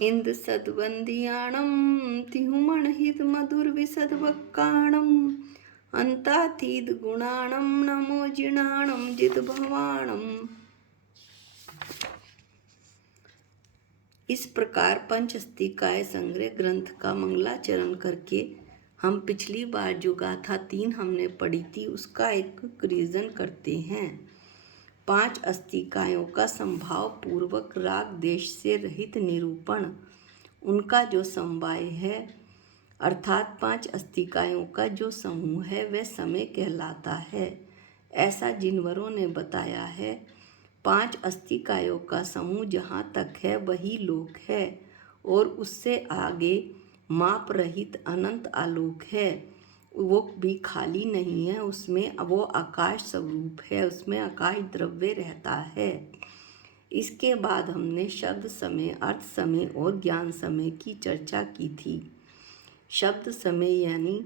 इंद सद्वंदियाणम तिहुमणहित मधुर विसद्वक्काणम अंतातीत गुणाणम नमो जिणाणम जित भवाणम। इस प्रकार पंचस्तिकाय संग्रह ग्रंथ का मंगलाचरण करके हम पिछली बार जो गाथा 3 हमने पढ़ी थी उसका एक रिवीजन करते हैं। 5 अस्तिकायों का संभाव पूर्वक राग देश से रहित निरूपण, उनका जो समवाय है अर्थात 5 अस्तिकायों का जो समूह है वह समय कहलाता है, ऐसा जिनवरों ने बताया है। 5 अस्तिकायों का समूह जहाँ तक है वही लोक है और उससे आगे माप रहित अनंत आलोक है, वो भी खाली नहीं है, उसमें वो आकाश स्वरूप है, उसमें आकाश द्रव्य रहता है। इसके बाद हमने शब्द समय, अर्थ समय और ज्ञान समय की चर्चा की थी। शब्द समय यानी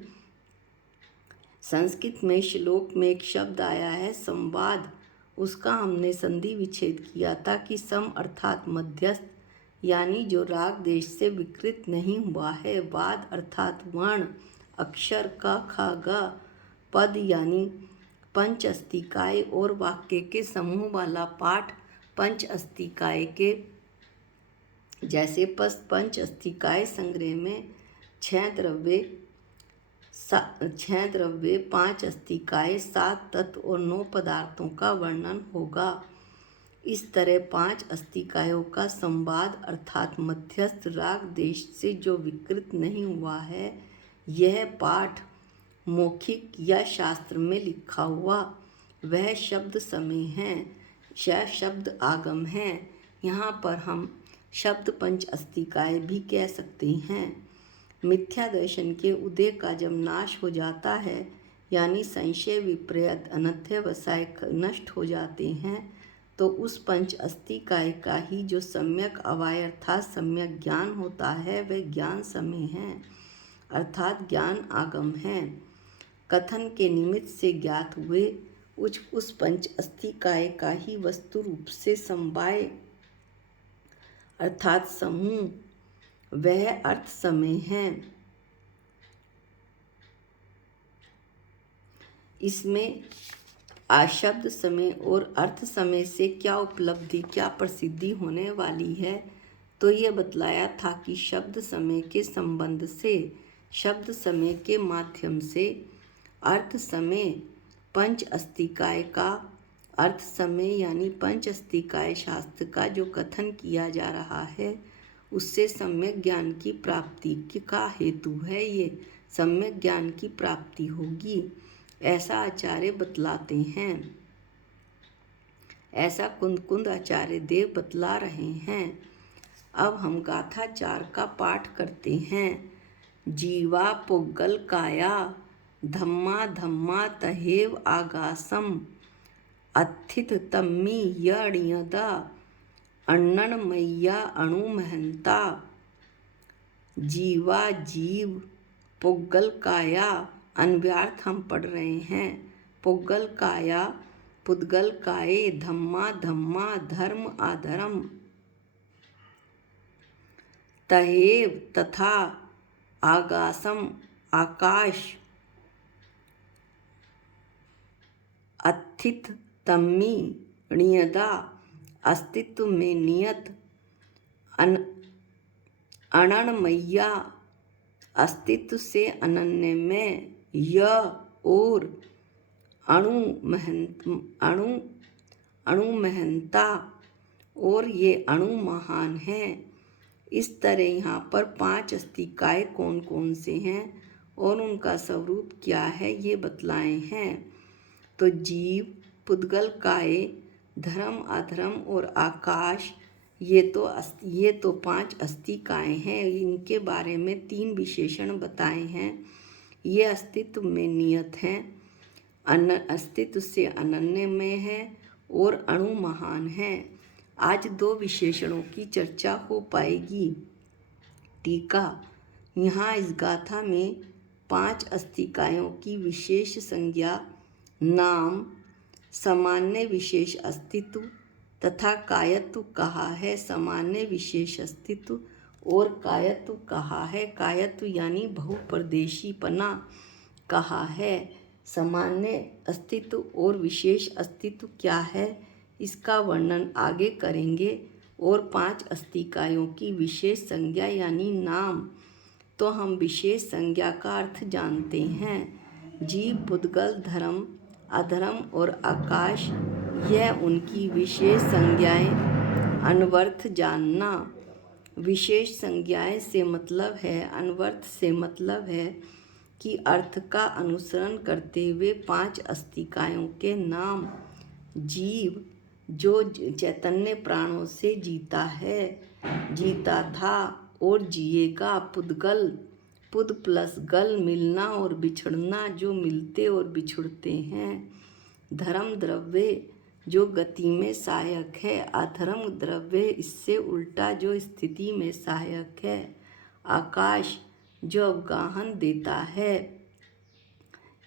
संस्कृत में श्लोक में एक शब्द आया है संवाद, उसका हमने संधि विच्छेद किया था कि सम अर्थात मध्यस्थ यानी जो राग देश से विकृत नहीं हुआ है, वाद अर्थात वर्ण अक्षर का खा गा, पद यानी पंच अस्तिकाय और वाक्य के समूह वाला पाठ पंच अस्तिकाय के जैसे पंच अस्तिकाय संग्रह में 6 द्रव्य 5 अस्तिकाय 7 तत्व और 9 पदार्थों का वर्णन होगा। इस तरह 5 अस्तिकायों का संवाद अर्थात मध्यस्थ राग देश से जो विकृत नहीं हुआ है, यह पाठ मौखिक या शास्त्र में लिखा हुआ वह शब्द समय है, यह शब्द आगम है। यहाँ पर हम शब्द पंच अस्तिकाय भी कह सकते हैं। मिथ्या दर्शन के उदय का जब नाश हो जाता है यानी संशय विपर्यत अनध्यवसाय नष्ट हो जाते हैं, तो उस पंच अस्तिकाय का ही जो सम्यक अवाय अर्थात सम्यक ज्ञान होता है वह ज्ञान समय है अर्थात ज्ञान आगम है। कथन के निमित्त से ज्ञात हुए उस पंच अस्तिकाय का ही वस्तु रूप से समवाय अर्थात समूह वह अर्थ समय है। इसमें शब्द समय और अर्थ समय से क्या उपलब्धि क्या प्रसिद्धि होने वाली है, तो ये बतलाया था कि शब्द समय के संबंध से, शब्द समय के माध्यम से अर्थ समय पंच अस्तिकाय का अर्थ समय यानी पंच अस्तिकाय शास्त्र का जो कथन किया जा रहा है उससे सम्यक ज्ञान की प्राप्ति का हेतु है, ये सम्यक ज्ञान की प्राप्ति होगी, ऐसा आचार्य बतलाते हैं। ऐसा कुंद आचार्य देव बतला रहे हैं। अब हम गाथा 4 का पाठ करते हैं। जीवा पुग्गल काया धम्मा धम्मा तहेव आगासम अत्थित तम्मी यणियदा अण्णन मैया अणु महंता। जीवा जीव पुग्गल काया अन्व्यार्थ हम पढ़ रहे हैं। पुग्गल काया पुद्गल काये धम्मा धम्मा धर्म आधर्म तहेव तथा आगासम आकाश अस्तित्व तम्मी नियदा अस्तित्व में नियत अनन्मय्या अस्तित्व से अनन्य में य और अणु महंता और ये अणु महान हैं। इस तरह यहाँ पर 5 अस्तिकाय कौन कौन से हैं और उनका स्वरूप क्या है ये बतलाए हैं। तो जीव पुद्गल काय धर्म अधर्म और आकाश ये तो 5 अस्तिकाएँ हैं। इनके बारे में 3 विशेषण बताए हैं। ये अस्तित्व में नियत हैं, अस्तित्व से अनन्य में है और अणु महान है। आज 2 विशेषणों की चर्चा हो पाएगी। टीका। यहाँ इस गाथा में 5 अस्तिकायों की विशेष संज्ञा नाम सामान्य विशेष अस्तित्व तथा कायत्व कहा है। सामान्य विशेष अस्तित्व और कायत्व कहा है। कायत्व यानी बहुप्रदेशीपना कहा है। सामान्य अस्तित्व और विशेष अस्तित्व क्या है, इसका वर्णन आगे करेंगे। और 5 अस्तिकायों की विशेष संज्ञा यानी नाम। तो हम विशेष संज्ञा का अर्थ जानते हैं। जीव, पुद्गल, धर्म, अधर्म और आकाश, यह उनकी विशेष संज्ञाएं। अन्वर्थ जानना। विशेष संज्ञाएं से मतलब है, अन्वर्थ से मतलब है कि अर्थ का अनुसरण करते हुए 5 अस्तिकायों के नाम। जीव, जो चैतन्य प्राणों से जीता है, जीता था और जिएगा। पुद्गल, पुद प्लस गल, मिलना और बिछड़ना, जो मिलते और बिछुड़ते हैं। धर्म, द्रव्य, जो गति में सहायक है। अधर्म, द्रव्य, इससे उल्टा, जो स्थिति में सहायक है। आकाश, जो अवगाहन देता है।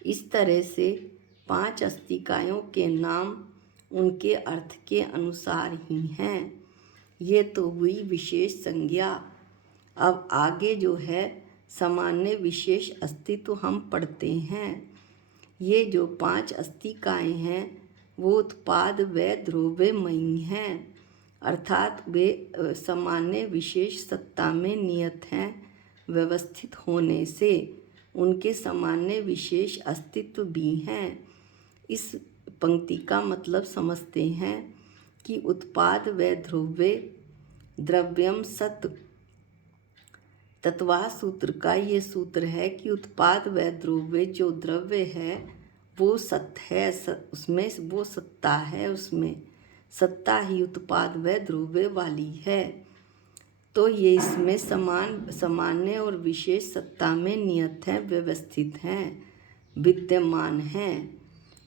इस तरह से 5 अस्तिकायों के नाम उनके अर्थ के अनुसार ही हैं। ये तो हुई विशेष संज्ञा। अब आगे जो है सामान्य विशेष अस्तित्व हम पढ़ते हैं। ये जो 5 अस्तिकाएँ हैं वो उत्पाद व द्रव्यमयी हैं, अर्थात वे सामान्य विशेष सत्ता में नियत हैं। व्यवस्थित होने से उनके सामान्य विशेष अस्तित्व भी हैं। इस पंक्ति का मतलब समझते हैं कि उत्पाद व द्रव्यम सत। तत्वाः सूत्र का ये सूत्र है कि उत्पाद व द्रव्य, जो द्रव्य है वो सत्य है, उसमें वो सत्ता है, उसमें सत्ता ही उत्पाद व द्रव्य वाली है। तो ये इसमें सामान्य और विशेष सत्ता में नियत हैं, व्यवस्थित हैं, विद्यमान हैं।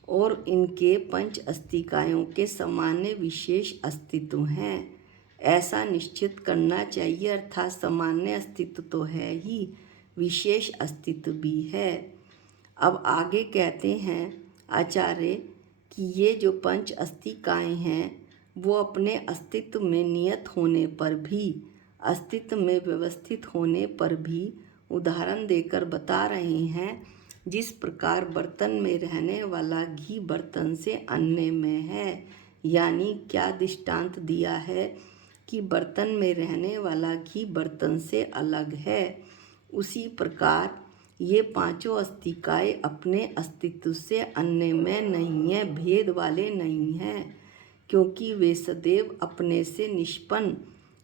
और इनके 5 अस्तिकायों के सामान्य विशेष अस्तित्व हैं, ऐसा निश्चित करना चाहिए। अर्थात सामान्य अस्तित्व तो है ही, विशेष अस्तित्व भी है। अब आगे कहते हैं आचार्य कि ये जो 5 अस्तिकाएँ हैं वो अपने अस्तित्व में नियत होने पर भी, अस्तित्व में व्यवस्थित होने पर भी उदाहरण देकर बता रहे हैं। जिस प्रकार बर्तन में रहने वाला घी बर्तन से अन्य में है, यानी क्या दृष्टांत दिया है कि बर्तन में रहने वाला घी बर्तन से अलग है। उसी प्रकार ये 5 अस्तिकाएँ अपने अस्तित्व से अन्य में नहीं हैं, भेद वाले नहीं हैं, क्योंकि वे सदैव अपने से निष्पन्न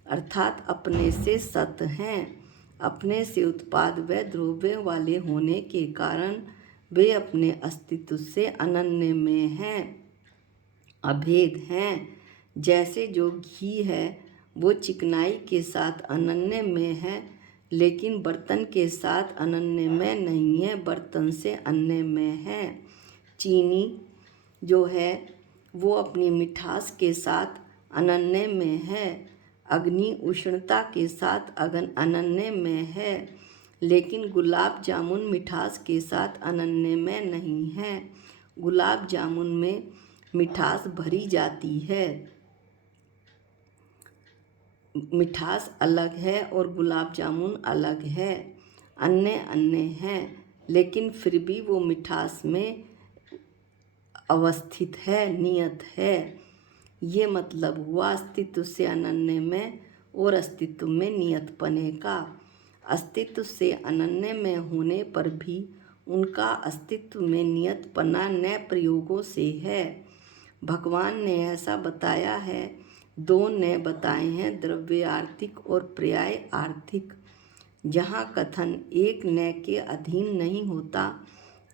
अर्थात अपने से सत हैं। अपने से उत्पाद व द्रव्य वाले होने के कारण वे अपने अस्तित्व से अनन्य में हैं, अभेद हैं। जैसे जो घी है वो चिकनाई के साथ अनन्य में है, लेकिन बर्तन के साथ अनन्य में नहीं है, बर्तन से अन्य में है। चीनी जो है वो अपनी मिठास के साथ अनन्य में है। अग्नि उष्णता के साथ अनन्य में है, लेकिन गुलाब जामुन मिठास के साथ अनन्य में नहीं है। गुलाब जामुन में मिठास भरी जाती है, मिठास अलग है और गुलाब जामुन अलग है, अन्य अन्य हैं, लेकिन फिर भी वो मिठास में अवस्थित है, नियत है। ये मतलब हुआ अस्तित्व से अनन्य में और अस्तित्व में नियत पने का। अस्तित्व से अनन्य में होने पर भी उनका अस्तित्व में नियत पना न प्रयोगों से है। भगवान ने ऐसा बताया है। 2 न बताए हैं, द्रव्य आर्थिक और पर्याय आर्थिक। जहाँ कथन एक न के अधीन नहीं होता,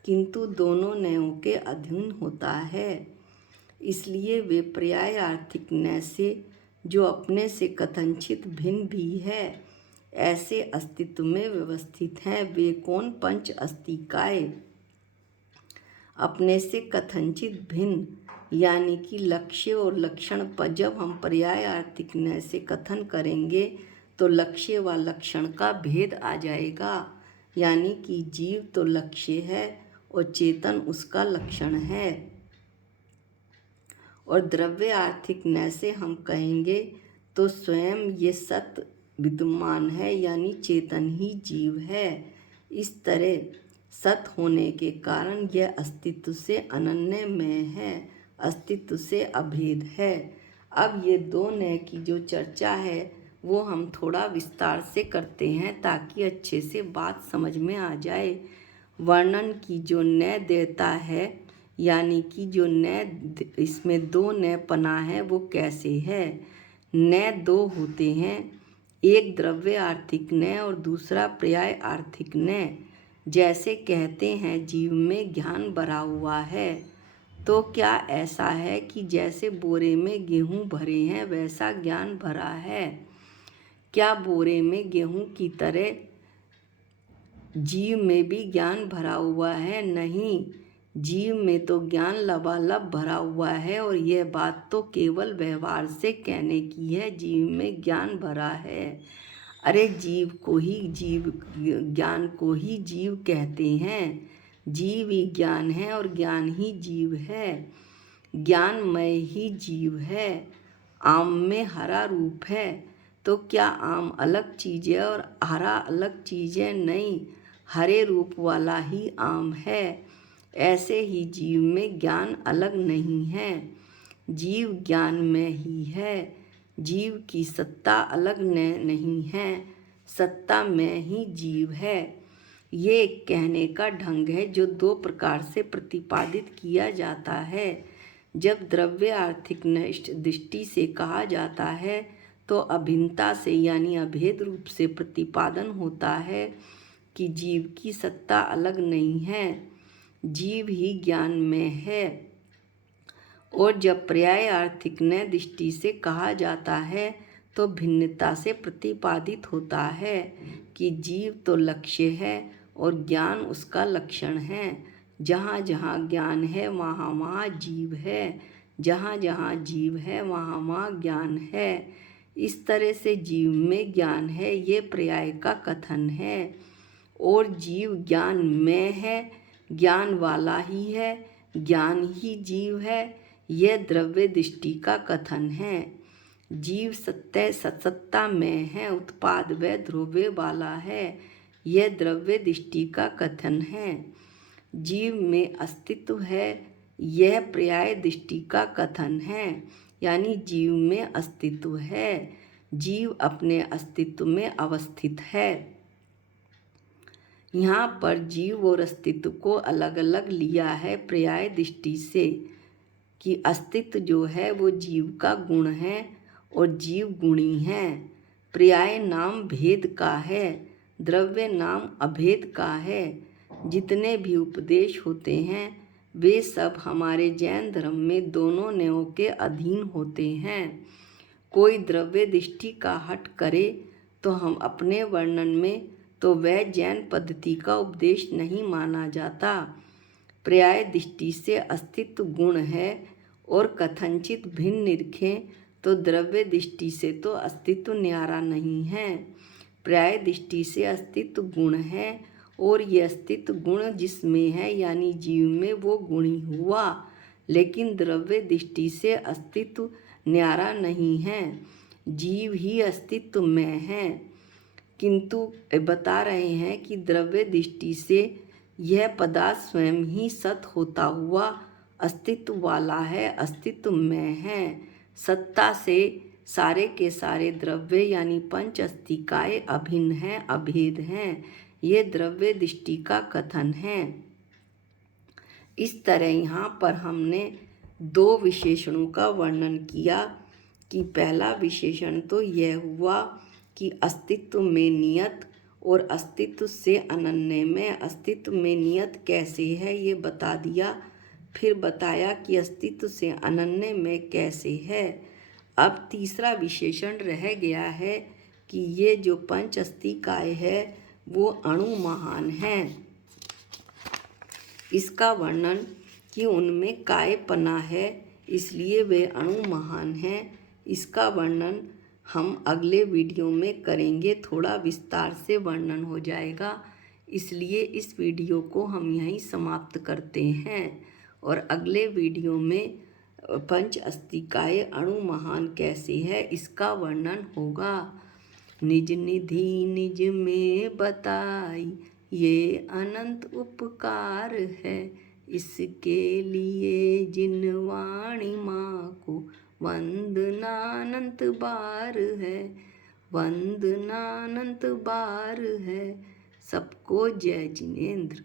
किंतु दोनों नयों के अधीन होता है, इसलिए वे पर्याय आर्थिक न से, जो अपने से कथनचित भिन्न भी है, ऐसे अस्तित्व में व्यवस्थित हैं। वे कौन? 5 अस्तिकाएँ। अपने से कथनचित भिन्न यानी कि लक्ष्य और लक्षण पर जब हम पर्याय आर्थिक न से कथन करेंगे तो लक्ष्य व लक्षण का भेद आ जाएगा। यानी कि जीव तो लक्ष्य है और चेतन उसका लक्षण है। और द्रव्य आर्थिक न से हम कहेंगे तो स्वयं ये सत विद्यमान है, यानी चेतन ही जीव है। इस तरह सत होने के कारण यह अस्तित्व से अनन्यमय है, अस्तित्व से अभेद है। अब ये दो नय की जो चर्चा है वो हम थोड़ा विस्तार से करते हैं ताकि अच्छे से बात समझ में आ जाए। वर्णन की जो नय देता है, यानी कि जो नय इसमें दो नय पना है, वो कैसे है। नय दो होते हैं, एक द्रव्य आर्थिक नय और दूसरा पर्याय आर्थिक नय। जैसे कहते हैं जीव में ज्ञान भरा हुआ है, तो क्या ऐसा है कि जैसे बोरे में गेहूं भरे हैं वैसा ज्ञान भरा है? क्या बोरे में गेहूं की तरह जीव में भी ज्ञान भरा हुआ है? नहीं, जीव में तो ज्ञान लबालब भरा हुआ है और यह बात तो केवल व्यवहार से कहने की है जीव में ज्ञान भरा है। अरे जीव को ही जीव, ज्ञान को ही जीव कहते हैं। जीव ही ज्ञान है और ज्ञान ही जीव है। ज्ञानमय ही जीव है। आम में हरा रूप है, तो क्या आम अलग चीज़ है और हरा अलग चीज़ है? नहीं, हरे रूप वाला ही आम है। ऐसे ही जीव में ज्ञान अलग नहीं है, जीव ज्ञान में ही है। जीव की सत्ता अलग नहीं है, सत्ता में ही जीव है। ये एक कहने का ढंग है जो दो प्रकार से प्रतिपादित किया जाता है। जब द्रव्य आर्थिक दृष्टि से कहा जाता है तो अभिन्नता से यानी अभेद रूप से प्रतिपादन होता है कि जीव की सत्ता अलग नहीं है, जीव ही ज्ञान में है। और जब पर्याय आर्थिक नय दृष्टि से कहा जाता है तो भिन्नता से प्रतिपादित होता है कि जीव तो लक्ष्य है और ज्ञान उसका लक्षण है। जहाँ जहाँ ज्ञान है वहाँ वहाँ जीव है, जहाँ जहाँ जीव है वहाँ वहाँ ज्ञान है। इस तरह से जीव में ज्ञान है, ये पर्याय का कथन है। और जीव ज्ञान में है, ज्ञान वाला ही है, ज्ञान ही जीव है, यह द्रव्य दृष्टि का कथन है। जीव सत्ता में है, उत्पाद व द्रव्य वाला है, यह द्रव्य दृष्टि का कथन है। जीव में अस्तित्व है, यह पर्याय दृष्टि का कथन है, यानी जीव में अस्तित्व है, जीव अपने अस्तित्व में अवस्थित है। यहाँ पर जीव और अस्तित्व को अलग अलग लिया है पर्याय दृष्टि से कि अस्तित्व जो है वो जीव का गुण है और जीव गुणी है। पर्याय नाम भेद का है, द्रव्य नाम अभेद का है। जितने भी उपदेश होते हैं वे सब हमारे जैन धर्म में दोनों न्यायों के अधीन होते हैं। कोई द्रव्य दृष्टि का हट करे तो हम अपने वर्णन में तो वह जैन पद्धति का उपदेश नहीं माना जाता। पर्याय दृष्टि से अस्तित्व गुण है और कथनचित भिन्न निरखें तो द्रव्य दृष्टि से तो अस्तित्व न्यारा नहीं है। पर्याय दृष्टि से अस्तित्व गुण है और ये अस्तित्व गुण जिसमें है यानी जीव में वो गुणी हुआ, लेकिन द्रव्य दृष्टि से अस्तित्व न्यारा नहीं है, जीव ही अस्तित्व में है। किंतु बता रहे हैं कि द्रव्य दृष्टि से यह पदार्थ स्वयं ही सत होता हुआ अस्तित्व वाला है, अस्तित्व में है। सत्ता से सारे के सारे द्रव्य यानी पंच अस्तिकाएँ अभिन्न हैं, अभेद हैं, ये द्रव्य दृष्टि का कथन है। इस तरह यहाँ पर हमने दो विशेषणों का वर्णन किया कि पहला विशेषण तो यह हुआ कि अस्तित्व में नियत और अस्तित्व से अनन्य में अस्तित्व में नियत कैसे है ये बता दिया। फिर बताया कि अस्तित्व से अनन्य में कैसे है। अब तीसरा विशेषण रह गया है कि ये जो पंच अस्तिकाएँ है वो अणु महान हैं। इसका वर्णन कि उनमें कायपना है इसलिए वे अणु महान हैं, इसका वर्णन हम अगले वीडियो में करेंगे। थोड़ा विस्तार से वर्णन हो जाएगा, इसलिए इस वीडियो को हम यहीं समाप्त करते हैं और अगले वीडियो में पंच अस्तिकाएँ अणु महान कैसे है इसका वर्णन होगा। निज निधि निज में बताई, ये अनंत उपकार है। इसके लिए जिन वाणी माँ को वंदनानंत बार है, वंदनानंत बार है। सबको जय जिनेंद्र।